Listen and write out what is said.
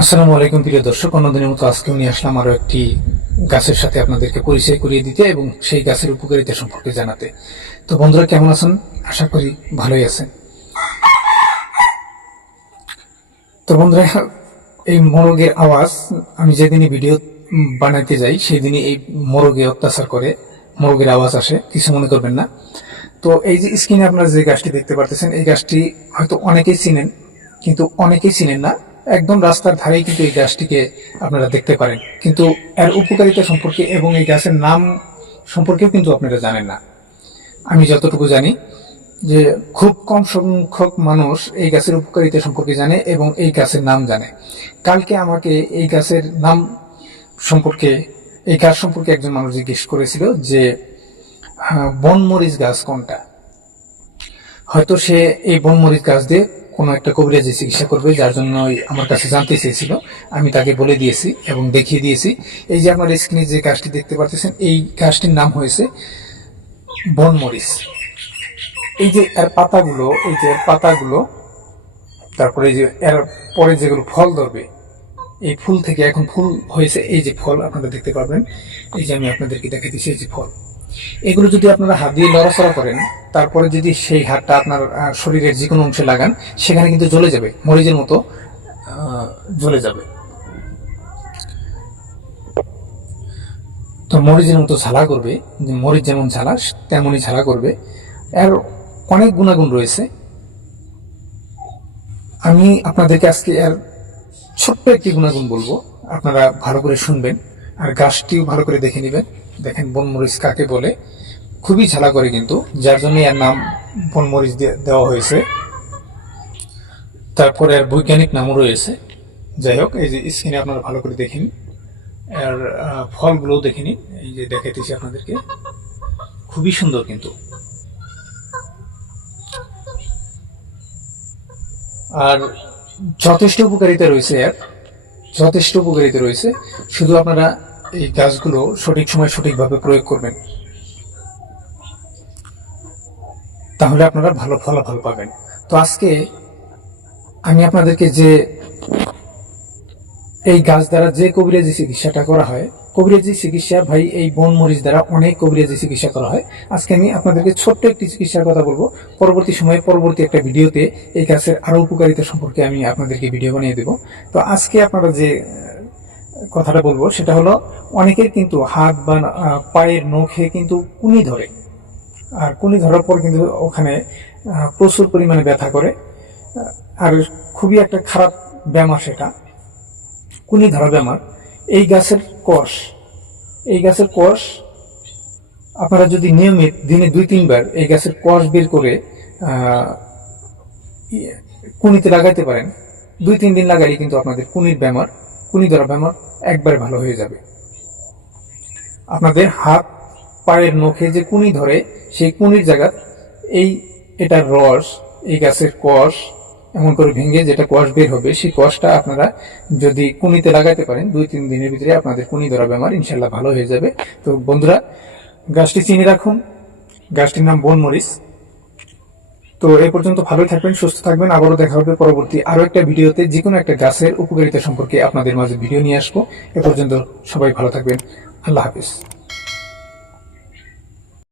আসসালামু আলাইকুম, প্রিয় দর্শক। অন্যদিনের মতো আজকেও নিয়ে আসলাম আরও একটি গাছের সাথে আপনাদেরকে পরিচয় করিয়ে দিতে এবং সেই গাছের উপকারিতা সম্পর্কে জানাতে। তো বন্ধুরা, কেমন আছেন? আশা করি ভালোই আছেন। তো বন্ধুরা, এই মোরগের আওয়াজ, আমি যেদিনই ভিডিও বানাইতে যাই সেই দিনই এই মোরগে অত্যাচার করে, মোরগের আওয়াজ আসে, কিছু মনে করবেন না। তো এই যে স্ক্রিনে আপনারা যে গাছটি দেখতে পারতেছেন, এই গাছটি হয়তো অনেকেই চিনেন, কিন্তু অনেকেই চিনেন না। একদম রাস্তার ধারেই কিন্তু এই গাছটিকে আপনারা দেখতে পারেন। কিন্তু এর উপকারিতা সম্পর্কে এবং এই গাছের নাম সম্পর্কেও কিন্তু আপনারা জানেন না। আমি যতটুকু জানি যে খুব কম সংখ্যক মানুষ এই গাছের উপকারিতা সম্পর্কে জানে এবং এই গাছের নাম জানে। কালকে আমাকে এই গাছের নাম সম্পর্কে, এই গাছ সম্পর্কে একজন মানুষ জিজ্ঞেস করেছিল যে বনমরিচ গাছ কোনটা? হয়তো সে এই বনমরিচ গাছ দিয়ে কোনো একটা কবিরাজি চিকিৎসা করবে যার জন্য আমার কাছে জানতে চেয়েছিল। আমি তাকে বলে দিয়েছি এবং দেখিয়ে দিয়েছি। এই যে আপনার স্ক্রিনে যে গাছটি দেখতে পাচ্ছেন এই গাছটির নাম হয়েছে বনমরিচ এই যে এর পাতাগুলো, এই যে পাতাগুলো, তারপরে যে এর পরে যেগুলো ফল ধরবে, এই ফুল থেকে এখন ফুল হয়েছে। এই যে ফল আপনারা দেখতে পারবেন, এই যে আমি আপনাদেরকে দেখাইতেছি, এই যে ফল। এগুলো যদি আপনারা হাত দিয়ে লড়াচড়া করেন, তারপরে যদি সেই হাতটা আপনার শরীরের যে কোনো অংশে লাগান, সেখানে কিন্তু জ্বলে যাবে, মরিচের মতো জ্বলে যাবে। তো মরিচের মতো ঝালা করবে মরিচ যেমন ঝালা, তেমনই ঝালা করবে। এর অনেক গুণাগুণ রয়েছে। আমি আপনাদেরকে আজকে এর ছোট্ট একটি গুণাগুণ বলব, আপনারা ভালো করে শুনবেন। আর গাছটিও ভালো করে দেখে নেবেন। দেখেন বনমরিচ কাকে বলে। খুবই ঝালা করে কিন্তু, যার জন্য এর নাম বনমরিচ দেওয়া হয়েছে। তারপরে এর বৈজ্ঞানিক নামও রয়েছে। যাই হোক, এই যে স্ক্রিনে আপনারা ভালো করে দেখেন। এর ফলগুলোও দেখে নিন। এই যে দেখাইতেছি আপনাদেরকে। খুবই সুন্দর কিন্তু। আর যথেষ্ট উপকারিতা রয়েছে এর। যথেষ্ট উপকারিতা রয়েছে। শুধু আপনারা এই গাছগুলো সঠিক সময় সঠিকভাবে প্রয়োগ করবেন। তাহলে আপনারা ভালো ফলাফল পাবেন। তো আজকে আমি আপনাদেরকে যে এই গাছ দ্বারা যে কবিরাজি চিকিৎসাটা করা হয়, কবিরাজি চিকিৎসা ভাই এই বন মরিচ দ্বারা অনেক কবিরাজি চিকিৎসা করা হয়। আজকে আমি আপনাদেরকে ছোট্ট একটি চিকিৎসার কথা বলব। পরবর্তী সময়ে পরবর্তী একটা ভিডিওতে এই গাছের আরও উপকারিতা সম্পর্কে আমি আপনাদেরকে ভিডিও বানিয়ে দেব। তো আজকে আপনারা যে কথাটা বলব, সেটা হলো অনেকের কিন্তু হাত বা পায়ের নখে কিন্তু কুনি ধরে। আর কুনি ধরার পর কিন্তু ওখানে প্রচুর পরিমাণে ব্যথা করে। আর খুবই একটা খারাপ ব্যায়াম সেটা। কুনি ধরা বেমার এই গাছের কষ, এই গাছের কষ, আপনারা যদি নিয়মিত দিনে দুই, তিনবার এই গাছের কষ বের করে কুনিতে লাগাইতে পারেন। দুই, তিন দিন লাগাইলে কিন্তু আপনাদের কুনির বেমার কুনি ধরা বেমার একবারে ভালো হয়ে যাবে। আপনাদের হাত, পায়ের নখে যে কুনি ধরে, সেই কুনির জায়গা, এই এটার রস, এই গাছের কষ এমন করে ভেঙে যেটা কষ বের হবে, সেই কষটা আপনারা যদি কুনিতে লাগাইতে পারেন, দুই তিন দিনের ভিতরে আপনাদের কুনি ধরা বেমার ইনশাল্লাহ ভালো হয়ে যাবে। তো বন্ধুরা, গাছটি চিনে রাখুন। গাছটির নাম বনমরিচ। তো এ পর্যন্ত ভালোই থাকবেন, সুস্থ থাকবেন। আবারও দেখা হবে পরবর্তী আরও একটা ভিডিওতে যে কোনো একটা গাছের উপকারিতা সম্পর্কে আপনাদের মাঝে ভিডিও নিয়ে আসব। এ পর্যন্ত সবাই ভালো থাকবেন। আল্লাহ হাফিজ।